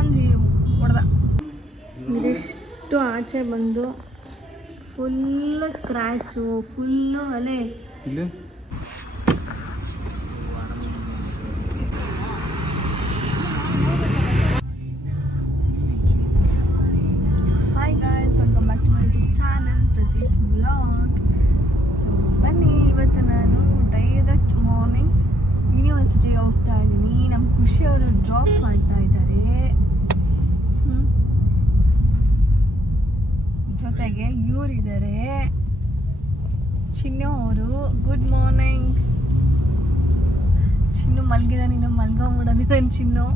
ಬಂದು ಹೊಡೆದ. ಇದಿಷ್ಟು ಆಚೆ ಬಂದು ಫುಲ್ ಸ್ಕ್ರ್ಯಾಚು, ಫುಲ್ಲು ಅಲೆ. Hi guys, welcome back to my YouTube channel Prathi's vlog. So ಬನ್ನಿ, ಇವತ್ತು ನಾನು ಡೈರೆಕ್ಟ್ ಮಾರ್ನಿಂಗ್ ಯೂನಿವರ್ಸಿಟಿಗೆ ಹೋಗ್ತಾ ಇದ್ದೀನಿ. ನಮ್ಮ ಖುಷಿಯವರು ಡ್ರಾಪ್ ಮಾಡ್ತಾ ಇದ್ದಾರೆ, ಜೊತೆಗೆ ಇವರಿದ್ದಾರೆ ಚಿನ್ನು ಅವರು. Good morning. ಚಿನ್ನು ಮಲ್ಗಿದ, ನೀನು ಮಲ್ಗೊಂಬಿಡೋದು ನನ್ನ ಚಿನ್ನು.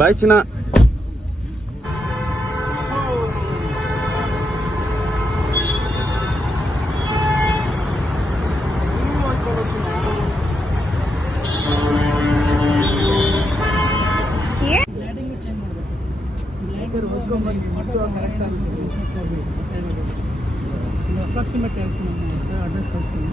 ಬಾಯ್ ಚಿನ್ನ. ಅಪ್ರಾಕ್ಸಿಮೇಟ್ ಹೇಳ್ತೀನಿ ಸರ್, ಅಡ್ರೆಸ್ ಕಳಿಸ್ತೀನಿ.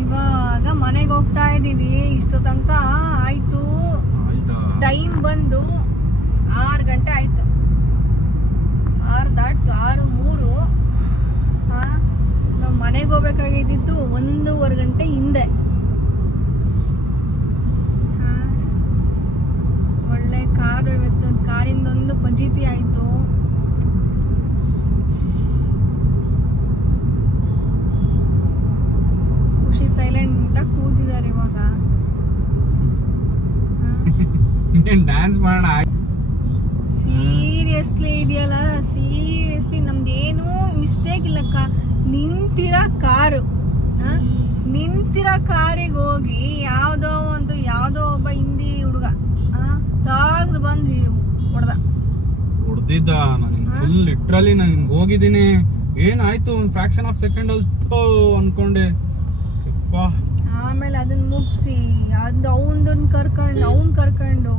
ಇವಾಗ ಮನೆಗೆ ಹೋಗ್ತಾ ಇದೀವಿ. ಇಷ್ಟೋ ತನಕ ಆಯ್ತು, ಟೈಮ್ ಬಂದು 6 ಗಂಟೆ ಆಯ್ತು. 6 ದಾಟ್ತು, 6:03. ನಾವು ಮನೆಗೆ ಹೋಗ್ಬೇಕಾಗಿದ್ದು 1:15 ಗಂಟೆ ಹಿಂದೆ. ಒಳ್ಳೆ ಕಾರು, ಇವತ್ತು ಕಾರಿಂದೊಂದು ಫಜೀತಿ ಆಯ್ತು. ಖುಷಿ ಸೈಲೆಂಟ್ ಆಗಿ ಕೂತಿದ್ದಾರೆ ಇವಾಗ. ಡ್ಯಾನ್ಸ್ ಮಾಡೋಣ. ಸೀರಿಯಸ್ಲಿ ಇದೆಯಲ್ಲ, ಸೀರಿಯಸ್ಲಿ ನಮ್ದೇನೂ ಮಿಸ್ಟೇಕ್ ಇಲ್ಲ. ನಿಂತಿರೋ ಕಾರು, ನಿಂತಿರೋ ಕಾರಿಗೆ ಹೋಗಿ ಯಾವುದೋ ಒಬ್ಬ ಹಿಂದಿ ಹುಡುಗ ತಾಗ್ದು ಬಂದು ಹೊಡೆದಿದ್ದ. ನಾನು ಫುಲ್ ಲಿಟ್ರಲಿ ನಾನು ಹೋಗಿದ್ದೀನಿ, ಏನಾಯ್ತು ಒಂದು ಫ್ರಾಕ್ಷನ್ ಆಫ್ ಸೆಕೆಂಡ್ ಅಲ್ಲಿ ಅನ್ಕೊಂಡೆ. ಆಮೇಲೆ ಅದನ್ನ ಮುಗಿಸಿ ಅದು ಅವನ್ ಕರ್ಕೊಂಡು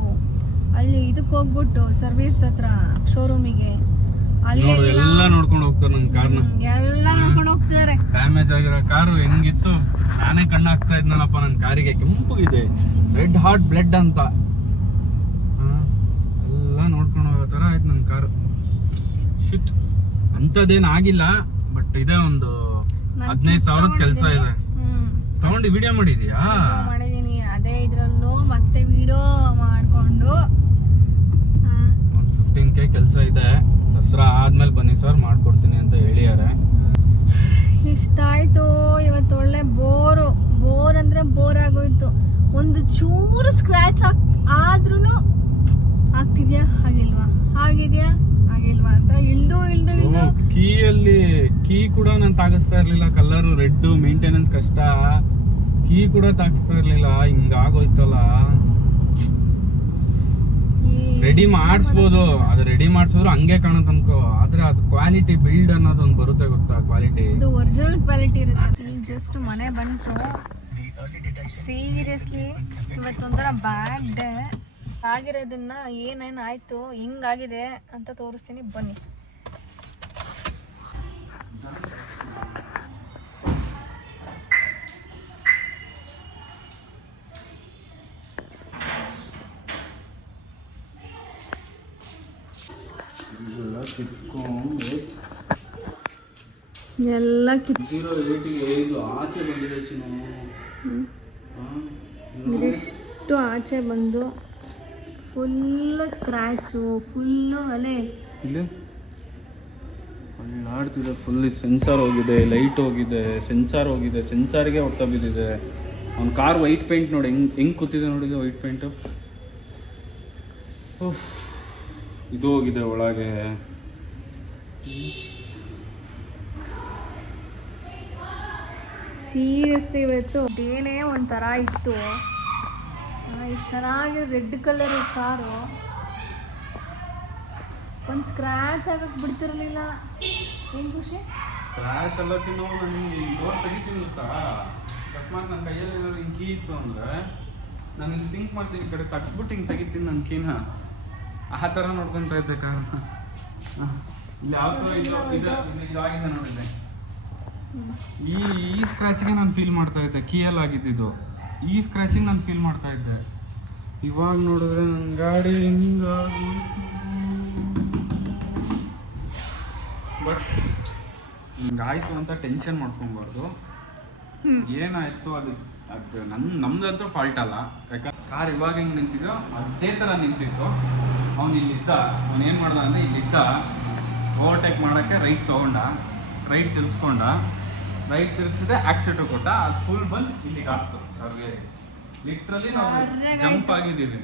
ಅಲ್ಲಿ ಇದಕ್ಕೆ ಹೋಗ್ಬಿಟ್ಟು ಸರ್ವಿಸ್ ಹತ್ರ ಶೋರೂಮಿಗೆ ಅಲ್ಲಿ ಎಲ್ಲ ನೋಡ್ಕೊಂಡು ಹೋಗ್ತಾರೆ. ನನ್ನ ಕಾರ್ನ ಎಲ್ಲ ನೋಡ್ಕೊಂಡು ಹೋಗ್ತಿದ್ದಾರೆ. ಡ್ಯಾಮೇಜ್ ಆಗಿರೋ ಕಾರು ಹೆಂಗಿತ್ತು, ನಾನೇ ಕಣ್ಣು ಹಾಕ್ತಾ ಇದ್ನಲ್ಲಪ್ಪ. ನನ್ನ ಕಾರಿಗೆ ಕೆಂಪುಗಿದೆ, ರೆಡ್ ಹಾರ್ಟ್ ಬ್ಲಡ್ ಅಂತ ಎಲ್ಲ ನೋಡ್ಕೊಂಡು ಹೋಗೋ ಥರ ಆಯ್ತು ನನ್ನ ಕಾರು. ಶಿಟ್, ಅಂಥದ್ದೇನು ಆಗಿಲ್ಲ, ಬಟ್ ಇದೇ ಒಂದು 15,000 ಕೆಲಸ ಇದೆ. ತಗೊಂಡು ವಿಡಿಯೋ ಮಾಡಿದೀಯಾ? ಮಾಡಿದೀನಿ, ಅದೇ ಇದ್ರಲ್ಲೂ ಮತ್ತೆ ವಿಡಿಯೋ ಮಾಡ್ಕೊಂಡು 15K ಕೆಲಸ ಇದೆ. ದಸರಾ ಆದ್ಮೇಲೆ ಬನ್ನಿ ಸರ್, ಮಾಡ್ಕೊಡ್ತೀನಿ ಅಂತ ಹೇಳಿದ್ದಾರೆ. ಇಷ್ಟ ಆಯ್ತು. ಇವತ್ತು ಒಳ್ಳೆ ಬೋರ್ ಅಂದ್ರೆ ಬೋರ್ ಆಗೋಯ್ತು. ಒಂದು ಚೂರು ಸ್ಕ್ರಾಚ್ ಆದ್ರೂ ಆಗ್ತಿದ್ಯಾ ಆಗಿಲ್ವಾ, ಆಗಿದ್ಯಾ ಆಗಿಲ್ವಾ ಅಂತ ಇಳ್ದು ಕೀ ಕೂಡ ನಾನು ತಾಗಿಸ್ತಾ ಇರ್ಲಿಲ್ಲ. ಕಲರ್ ರೆಡ್, ಮೇಂಟೆನೆನ್ಸ್ ಕಷ್ಟ. ಕೀ ಕೂಡ ತಾಗಿಸ್ತಾ ಇರ್ಲಿಲ್ಲ. ಹಿಂಗಾಗೋಯ್ತಲ್ಲ. ರೆಡಿ ಮಾಡಿಸ್ಬೋದು, ಅದು ರೆಡಿ ಮಾಡಿಸಿದ್ರು ಹಂಗೆ ಕಾಣುತ್ತೆ ಅನ್ಕೋ. ಆದ್ರೆ ಅದು ಕ್ವಾಲಿಟಿ ಬಿಲ್ಡ್ ಅನ್ನೋದು ಒಂದು ಬರುತ್ತೆ, ಗೊತ್ತಾ? ಕ್ವಾಲಿಟಿ, ಇದು ಒರಿಜಿನಲ್ ಕ್ವಾಲಿಟಿ ಇರುತ್ತೆ. ಈಗ ಜಸ್ಟ್ ಮನೆ ಬಂತು. ಸೀರಿಯಸ್ಲಿ ಇವತ್ತೊಂಥರ ಬ್ಯಾಡ್ ಡೇ ಆಗಿರೋದನ್ನ ಏನೇನಾಯ್ತು, ಹಿಂಗಾಗಿದೆ ಅಂತ ತೋರಿಸ್ತೀನಿ ಬನ್ನಿ. ಎಲ್ಲ ಆಚೆ ಬಂದಿದೆ ಇದಿಷ್ಟು ಆಚೆ ಬಂದು ಫುಲ್ ಸ್ಕ್ರ್ಯಾಚು, ಫುಲ್ಲು ಅಲೆ. ಅಳ್ಳಾಡ್ತಿದೆ ಫುಲ್. ಸೆನ್ಸಾರ್ ಹೋಗಿದೆ, ಲೈಟ್ ಹೋಗಿದೆ, ಸೆನ್ಸಾರ್ ಹೋಗಿದೆ, ಸೆನ್ಸಾರ್ಗೆ ಹೊಡ್ತ ಬಿದ್ದಿದೆ. ಅವ್ನ ಕಾರ್ ವೈಟ್ ಪೇಂಟ್ ನೋಡಿ ಹೆಂಗೆ ಕೂತಿದೆ ನೋಡಿದೆ ವೈಟ್ ಪೇಂಟು. ಇದು ಹೋಗಿದೆ ಒಳಗೆ. ಸೀರಿಯಸ್ಲಿ ಇವತ್ತು ಡೇನೇ ಒಂಥರ ಇತ್ತು. ಇಷ್ಟು ಚೆನ್ನಾಗಿರೋ ರೆಡ್ ಕಲರ್ ಕಾರು ಒಂದು ಸ್ಕ್ರ್ಯಾಚ್ ಆಗಕ್ಕೆ ಬಿಡ್ತಿರ್ಲಿಲ್ಲ. ಏನು ಖುಷಿ? ಸ್ಕ್ರ್ಯಾಚ್ ಎಲ್ಲ ಚಿನ್ನೋ. ನನಗೆ ಡೋರ್ ತೆಗಿತೀನಿ ಗೊತ್ತಾ, ಅಕಸ್ಮಾತ್ ನನ್ನ ಕೈಯಲ್ಲಿ ಏನಾದ್ರು ಹಿಂಗೆ ಕೀ ಇತ್ತು ಅಂದರೆ ನಾನು ಹಿಂಗೆ ಥಿಂಕ್ ಮಾಡ್ತೀನಿ, ಈ ಕಡೆ ತಟ್ಬಿಟ್ಟು ಹಿಂಗೆ ತೆಗಿತೀನಿ ನನ್ನ ಕೀನ. ಆ ಥರ ನೋಡ್ಕೊತಾ ಇದ್ದೆ ಕಾರಣ. ಇಲ್ಲಿ ಯಾವ ಥರ ಇದಾಗಿದೆ ನೋಡಿದ್ದೆ. ಈ ಸ್ಕ್ರ್ಯಾಚಿಗೆ ನಾನು ಫೀಲ್ ಮಾಡ್ತಾ ಇದ್ದೆ, ಕೀಯಲ್ಲಿ ಆಗಿದ್ದು. ಈ ಸ್ಕ್ರ್ಯಾಚಿಗೆ ನಾನು ಫೀಲ್ ಮಾಡ್ತಾ ಇದ್ದೆ. ಇವಾಗ ನೋಡಿದ್ರೆ ನನ್ನ ಗಾಡಿ ಹಿಂಗಾಗಿ. ಬಟ್ ಹಿಂಗಾಯ್ತು ಅಂತ ಟೆನ್ಷನ್ ಮಾಡ್ಕೊಬಾರ್ದು. ಏನಾಯ್ತು ಅದು ನಮ್ದಂತೂ ಫಾಲ್ಟ್ ಅಲ್ಲ. ಯಾಕಂದ್ರೆ ಕಾರ್ ಇವಾಗ ಹೆಂಗೆ ನಿಂತಿದ್ದೋ ಅದೇ ಥರ ನಿಂತಿತ್ತು. ಅವ್ನು ಇಲ್ಲಿದ್ದ, ಅವ್ನು ಏನು ಮಾಡ್ದ ಅಂದರೆ ಇಲ್ಲಿದ್ದ ಓವರ್ಟೇಕ್ ಮಾಡೋಕ್ಕೆ ರೈಟ್ ತೊಗೊಂಡ, ರೈಟ್ ತಿರುಗಿಸಿದೆ, ಆಕ್ಸಿಲೇಟರ್ ಕೊಟ್ಟ, ಅದು ಫುಲ್ ಬಂದು ಇಲ್ಲಿಗೆ ಆಗ್ತು. ಅವ್ರಿಗೆ ಲಿಟ್ರಲಿ ನಾವು ಜಂಪ್ ಆಗಿದ್ದೀವಿ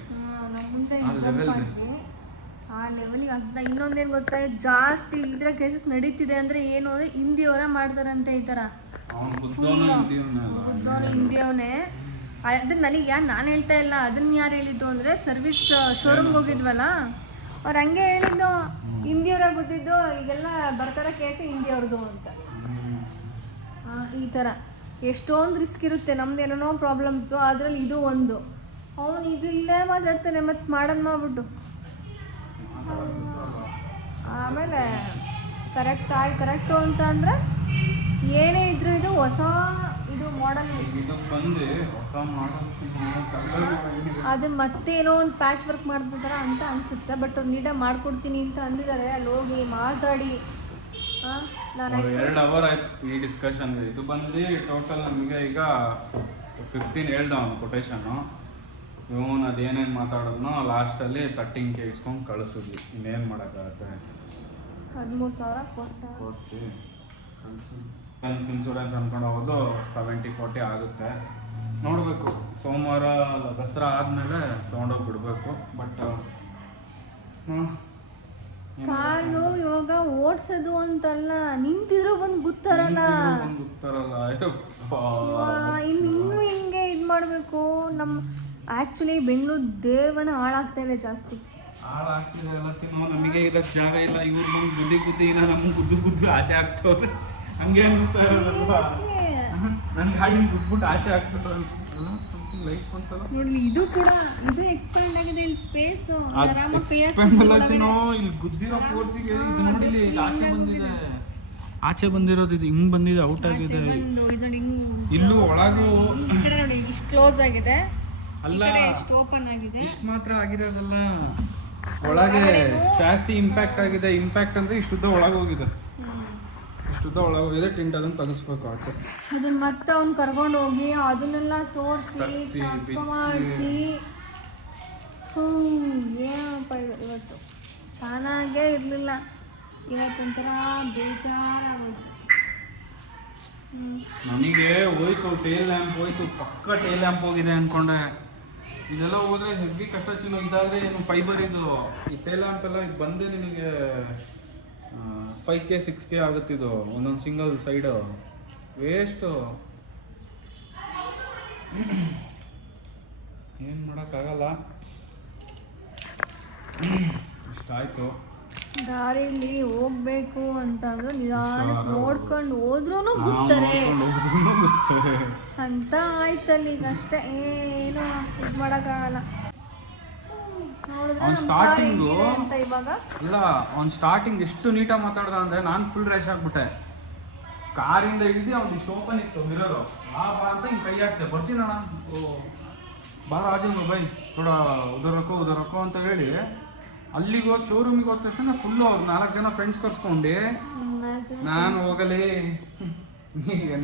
ಆ ಲೆವೆಲಿಗೆ ಆಗ್ತದೆ. ಇನ್ನೊಂದೇನು ಗೊತ್ತಾ, ಜಾಸ್ತಿ ಈ ಥರ ಕೇಸಸ್ ನಡೀತಿದೆ ಅಂದರೆ ಏನು ಅಂದರೆ ಹಿಂದಿಯವರೇ ಮಾಡ್ತಾರಂತೆ ಈ ಥರ. ಗುದ್ದೋನು ಹಿಂದಿಯವನೇ. ಅದು ನನಗೆ ನಾನು ಹೇಳ್ತಾ ಇಲ್ಲ, ಅದನ್ನ ಯಾರು ಹೇಳಿದ್ದು ಅಂದರೆ ಸರ್ವಿಸ್ ಶೋರೂಮ್ಗೆ ಹೋಗಿದ್ವಲ್ಲ, ಅವ್ರು ಹಂಗೆ ಹೇಳಿದ್ದು, ಹಿಂದಿಯವರಾಗ ಗೊತ್ತಿದ್ದು ಈಗೆಲ್ಲ ಬರ್ತಾರ ಕೇಸ್ ಹಿಂದಿಯವ್ರದ್ದು ಅಂತ. ಈ ಥರ ಎಷ್ಟೊಂದು ರಿಸ್ಕ್ ಇರುತ್ತೆ, ನಮ್ದು ಏನೇನೋ ಪ್ರಾಬ್ಲಮ್ಸು, ಅದರಲ್ಲಿ ಇದು ಒಂದು. ಅವನು ಇದು ಇಲ್ಲೇ ಮಾತಾಡ್ತಾನೆ ಮತ್ತು ಮಾಡೋದು ಮಾಡ್ಬಿಟ್ಟು ಆಮೇಲೆ ಕರೆಕ್ಟು ಅಂತ ಅಂದರೆ ಏನೇ ಇದ್ರು ಇದು ಹೊಸ ಇದು ಮಾಡಲ್. ಅದನ್ನ ಮತ್ತೇನೋ ಒಂದು ಪ್ಯಾಚ್ ವರ್ಕ್ ಮಾಡ್ತಿದಾರ ಅಂತ ಅನ್ಸುತ್ತೆ. ಬಟ್ ಅವ್ರು ನೀಟಾಗಿ ಮಾಡ್ಕೊಡ್ತೀನಿ ಅಂತ ಅಂದಿದ್ದಾರೆ. ಅಲ್ಲಿ ಹೋಗಿ ಮಾತಾಡಿ ನಾನು 2 ಅವರ್ ಆಯ್ತು ಈ ಡಿಸ್ಕಷನ್. ಇದು ಬಂದು ಟೋಟಲ್ ನಮಗೆ ಈಗ 15 ಹೇಳ್ದ ಅವನು ಕೊಟೇಶನ್ನು. ಇವನು ಅದೇನೇನು ಮಾತಾಡೋದ್ನೋ ಲಾಸ್ಟಲ್ಲಿ 13K ಇಸ್ಕೊಂಡು ಕಳಿಸಿದ್ವಿ. ಇನ್ನೇನು ಮಾಡೋಕ್ಕಾಗತ್ತೆ. 13,000 ಕೊಟ್ಟು ಇನ್ಶೂರೆನ್ಸ್ ಅಂದ್ಕೊಂಡು ಹೋಗೋದು 70-40 ಆಗುತ್ತೆ. ನೋಡಬೇಕು, ಸೋಮವಾರ ದಸರಾ ಆದಮೇಲೆ ತೊಗೊಂಡೋಗಿ ಬಿಡಬೇಕು. ಬಟ್ ಕಾರು ಇವಾಗ ಓಡಿಸೋದು ಅಂತಲ್ಲ, ನಿಂತಿದ್ರು ಬಂದು ಗೊತ್ತಾರಲ್ಲ. ಇನ್ನೂ ಹಿಂಗೆ ಇದು ಮಾಡಬೇಕು. ನಮ್ಮ ಆ್ಯಕ್ಚುಲಿ ಬೆಂಗಳೂರು ದೇವನ ಹಾಳಾಗ್ತಾ ಇದೆ ಜಾಸ್ತಿ. ಹಾಳಾಗ್ತಿದೆ ಎಲ್ಲ ಚಿನ್ನ. ನಮಗೆ ಇರೋಕ್ಕೆ ಜಾಗ ಇಲ್ಲ. ಇವ್ರು ನಮ್ಗೆ ಗುದ್ದಿ ಇಲ್ಲ, ನಮ್ಗೆ ಗುದ್ದು ಆಚೆ ಆಗ್ತವ್ರೆ. ಹಂಗೆ ಅನಿಸ್ತಾ ಇರೋದಲ್ವಾ? ನನ್ನ ಗಾಡಿನ ಗುದ್ಬಿಟ್ಟು ಆಚೆ ಆಗ್ಬಿಟ್ಟು ಅನಿಸ್ತಲ್ಲ, ಸಮಥಿಂಗ್ ಲೈಫ್ ಅಂತಲ್ಲ. ನೋಡಿ ಇದು ಕೂಡ ಇದು ಎಕ್ಸ್ಪ್ಯಾಂಡ್ ಆಗಿದೆ. ಇಲ್ಲಿ ಸ್ಪೇಸ್ ಇಲ್ಲಿ ಗುದ್ದಿರೋ ಫೋರ್ಸಿಗೆ ಇದು ನೋಡಿ, ಇಲ್ಲಿ ಆಚೆ ಬಂದಿದೆ. ಆಚೆ ಬಂದಿರೋದು ಇದು ಹಿಂಗ್ ಬಂದಿದೆ, ಔಟ್ ಆಗಿದೆ. ಇಲ್ಲೂ ಒಳಗೂ ನೋಡಿ ಇಷ್ಟು ಕ್ಲೋಸ್ ಆಗಿದೆ, ಅಲ್ಲ ಇಷ್ಟು ಓಪನ್ ಆಗಿದೆ. ಇಷ್ಟು ಮಾತ್ರ ಆಗಿರೋದಲ್ಲ, ಒಳಗೆ ಚಾಸಿ ಇಂಪ್ಯಾಕ್ಟ್ ಆಗಿದೆ. ಇಂಪ್ಯಾಕ್ಟ್ ಅಂದ್ರೆ ಇಷ್ಟುದ್ದ ಒಳಗೆ ಹೋಗಿದೆ, ಇಷ್ಟುದ್ದ ಒಳಗೆ ಹೋಗಿದೆ. ಟಿಂಟ್ ಅದನ್ನು ತೆಗಿಸ್ಬೇಕು ಆಚೆ. ಅದನ್ನ ಮತ್ತೆ ಅವ್ನು ಕರ್ಕೊಂಡು ಹೋಗಿ ಅದನ್ನೆಲ್ಲ ತೋರಿಸಿ ಮಾಡಿಸಿ ಏನಪ್ಪ ಇವತ್ತು ಚೆನ್ನಾಗೇ ಇರಲಿಲ್ಲ. ಇವತ್ತೊಂಥರ ಬೇಜಾರಾಗೋಯ್ತು. ನನಗೆ ಹೋಯ್ತು, ಟೇಲ್ ಲ್ಯಾಂಪ್ ಹೋಯ್ತು, ಪಕ್ಕ ಟೇಲ್ ಲ್ಯಾಂಪ್ ಹೋಗಿದೆ ಅಂದ್ಕೊಂಡೆ. ಇದೆಲ್ಲ ಹೋದ್ರೆ ಹೆವಿ ಕಷ್ಟ ಚಿನ್ನ. ಇದಾದರೆ ಏನು ಫೈಬರ್ ಇದು. ಈ ಟೇಲ್ ಲ್ಯಾಂಪ್ ಎಲ್ಲ ಇದು ಬಂದೇ ನಿನಗೆ 5K 6K ಆಗುತ್ತಿದ್ದು ಒಂದೊಂದು ಸಿಂಗಲ್ ಸೈಡು. ವೇಸ್ಟು, ಏನು ಮಾಡೋಕ್ಕಾಗಲ್ಲ. ಇಷ್ಟಾಯಿತು. ದಾರಿಲಿ ಹೋಗ್ಬೇಕು ಅಂತಂದ್ರೆ ನಿಧಾನ ನೋಡ್ಕೊಂಡು ಹೋದ್ರೂ ಗುತ್ತಾರೆ ಅಂತ ಆಯ್ತಲ್ಲಿ. ಈಗ ಅಷ್ಟೇ, ಏನು ಇದು ಮಾಡೋಕ್ಕಾಗಲ್ಲ. ಅಂತ ಇವಾಗ ಇಲ್ಲ, ಅವ್ನು ಸ್ಟಾರ್ಟಿಂಗ್ ಎಷ್ಟು ನೀಟಾಗಿ ಮಾತಾಡ್ದ ಅಂದರೆ ನಾನು ಫುಲ್ ರ್ಯಾಶ್ ಆಗ್ಬಿಟ್ಟೆ. ಕಾರಿಂದ ಹಿಡಿದು ಅವ್ನು ಇಷ್ಟು ಓಪನ್ ಇತ್ತು ಮಿರರು. ಬಾ ಅಂತ ಹಿಂಗೆ ಕೈ ಹಾಕ್ತೆ, ಬರ್ತೀನಣ್ಣ. ಬಾ ರಾಜು ಬೈ ಥೋಡ ಉದರಕ್ಕೋ ಅಂತ ಹೇಳಿ ಅಲ್ಲಿಗೆ ಹೋಗಿ ಶೋರೂಮಿಗೆ ಹೋದ ತಕ್ಷಣ ಫುಲ್ಲು ಅವ್ರು 4 ಜನ ಫ್ರೆಂಡ್ಸ್ ಕರ್ಸ್ಕೊಂಡು ನಾನು ಹೋಗಲಿ.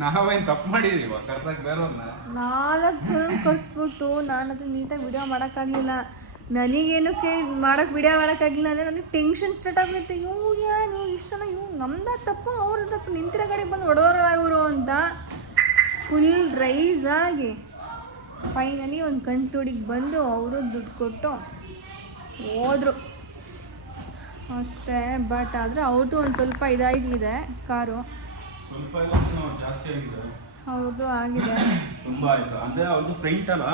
ನಾವೇನು ತಪ್ಪು ಮಾಡಿದೀವ ಕರ್ಸಕ್ಕೆ ಬೇರೆಯವ್ರನ್ನ? 4 ಜನ ಕರ್ಸ್ಬಿಟ್ಟು ನಾನು ಅದನ್ನ ನೀಟಾಗಿ ವಿಡಿಯೋ ಮಾಡೋಕ್ಕಾಗಲಿಲ್ಲ. ನನಗೇನಕ್ಕೆ ಮಾಡೋಕ್ಕೆ ವಿಡಿಯೋ ಮಾಡೋಕ್ಕಾಗಿಲ್ಲ ಅಂದರೆ ನನಗೆ ಟೆನ್ಷನ್ ಸ್ಟಾರ್ಟ್ ಆಗುತ್ತೆ. ಏನು ಇಷ್ಟು ಜನ ನಮ್ದ ತಪ್ಪು ಅವ್ರ ತಪ್ಪು ನಿಂತಿರೋ ಗಾಡಿಗೆ ಬಂದು ಹೊಡೆದೋರ ಇವರು ಅಂತ ಫುಲ್ ರೈಸ್ ಆಗಿ ಫೈನಲಿ ಒಂದು ಕನ್ಕ್ಲೂಡಿಗೆ ಬಂದು ಅವರು ದುಡ್ಡು ಕೊಟ್ಟು ಹೋದರು ಅಷ್ಟೇ. ಬಟ್ ಆದರೆ ಅವ್ರದ್ದು ಒಂದು ಸ್ವಲ್ಪ ಇದಾಗಿದೆ ಕಾರು, ಸ್ವಲ್ಪ ಜಾಸ್ತಿ ಆಗಿದೆ, ಅವ್ರದ್ದು ಆಗಿದೆ ತುಂಬ ಆಯಿತು. ಅಂದರೆ ಅವ್ರದ್ದು ಫ್ರಂಟ್ ಅಲ್ಲ,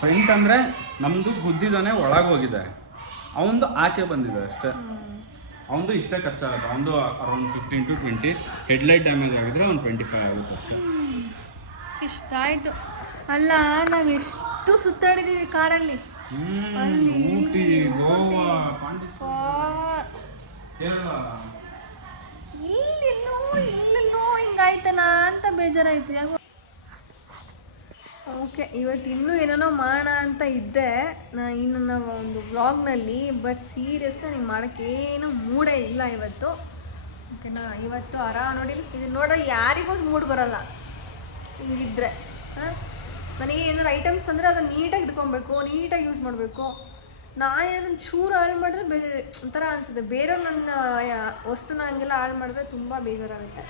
ಫ್ರಂಟ್ ಅಂದರೆ ನಮ್ಮದು ಗುದ್ದಿದ್ದಾನೆ ಒಳಗೆ ಹೋಗಿದೆ, ಅವನದು ಆಚೆ ಬಂದಿದೆ ಅಷ್ಟೇ. ಅವನದು ಇಷ್ಟೇ ಖರ್ಚಾಗುತ್ತೆ, ಅವನದು ಅರೌಂಡ್ 15 to 20. ಹೆಡ್ಲೈಟ್ ಡ್ಯಾಮೇಜ್ ಆಗಿದ್ರೆ ಒಂದು 25 ಆಗುತ್ತೆ ಅಷ್ಟೇ. ಇಷ್ಟ ಆಯಿತು. ಅಲ್ಲ ನಾವು ಎಷ್ಟು ಸುತ್ತಾಡಿದ್ದೀವಿ ಕಾರಲ್ಲಿ, ಅಲ್ಲಿ ಊಟಿ, ಗೋವಾ, ಪಾಂಡಿಚೇರಿ, ಕೇರಳ, ಇಲ್ಲೆಲ್ಲೋ ಹಿಂಗಾಯ್ತಲ್ಲ ಅಂತ ಬೇಜಾರಾಯ್ತು. ಯಾಕೋ ಓಕೆ, ಇವತ್ತು ಇನ್ನೂ ಏನೇನೋ ಮಾಡೋಣ ಅಂತ ಇದ್ದೆ ಈ ನನ್ನ ಒಂದು ವ್ಲಾಗ್ನಲ್ಲಿ. ಬಟ್ ಸೀರಿಯಸ್ ನನಗೆ ಮಾಡೋಕ್ಕೇನೋ ಮೂಡೇ ಇಲ್ಲ ಇವತ್ತು. ಓಕೆನಾ, ಇವತ್ತು ಆರಾಮ ನೋಡಿ, ಇದು ನೋಡ್ರೆ ಯಾರಿಗೂ ಮೂಡ್ ಬರೋಲ್ಲ ಹಿಂಗಿದ್ರೆ. ನನಗೆ ಏನಾದ್ರು ಐಟಮ್ಸ್ ಅಂದರೆ ಅದನ್ನು ನೀಟಾಗಿ ಇಟ್ಕೊಬೇಕು, ನೀಟಾಗಿ ಯೂಸ್ ಮಾಡಬೇಕು. ನಾನು ಚೂರು ಹಾಳು ಮಾಡಿದ್ರೆ ಒಂಥರ ಅನಿಸುತ್ತೆ. ಬೇರೆಯವ್ರು ನನ್ನ ವಸ್ತುನ ಹಂಗೆಲ್ಲ ಹಾಳು ಮಾಡಿದ್ರೆ ತುಂಬ ಬೇಜಾರಾಗುತ್ತೆ.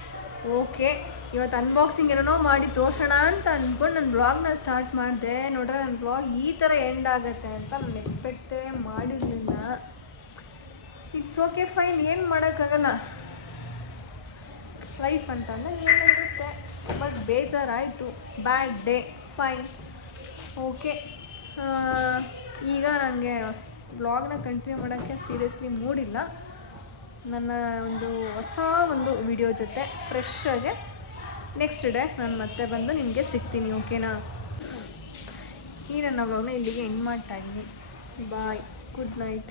ಓಕೆ, ಇವತ್ತು ಅನ್ಬಾಕ್ಸಿಂಗ್ ಏನೋ ಮಾಡಿ ತೋರ್ಸೋಣ ಅಂತ ಅಂದ್ಕೊಂಡು ನನ್ನ ಬ್ಲಾಗ್ನ ಸ್ಟಾರ್ಟ್ ಮಾಡಿದೆ. ನೋಡ್ರೆ ನನ್ನ ಬ್ಲಾಗ್ ಈ ಥರ ಎಂಡ್ ಆಗುತ್ತೆ ಅಂತ ನಾನು ಎಕ್ಸ್ಪೆಕ್ಟೇ ಮಾಡಿರಲಿಲ್ಲ. ಇಟ್ಸ್ ಓಕೆ, ಫೈನ್, ಏನು ಮಾಡೋಕ್ಕಾಗಲ್ಲ. ಲೈಫ್ ಅಂತಂದರೆ ಏನೋ ಇರುತ್ತೆ. ಬಟ್ ಬೇಜಾರಾಯಿತು, ಬ್ಯಾಡ್ ಡೇ, ಫೈನ್. ಓಕೆ, ಈಗ ನನಗೆ ಬ್ಲಾಗ್ನ ಕಂಟಿನ್ಯೂ ಮಾಡೋಕ್ಕೆ ಸೀರಿಯಸ್ಲಿ ಮೂಡಿಲ್ಲ. ನನ್ನ ಒಂದು ಹೊಸ ಒಂದು ವಿಡಿಯೋ ಜೊತೆ ಫ್ರೆಶ್ ಆಗಿ ನೆಕ್ಸ್ಟ್ ಡೇ ನಾನು ಮತ್ತೆ ಬಂದು ನಿಮಗೆ ಸಿಗ್ತೀನಿ. ಓಕೆನಾ, ಈ ನನ್ನ ವ್ಲಾಗ್ನ ಇಲ್ಲಿಗೆ ಎಂಡ್ ಮಾಡ್ತಾ ಇದ್ದೀನಿ. ಬಾಯ್, ಗುಡ್ ನೈಟ್.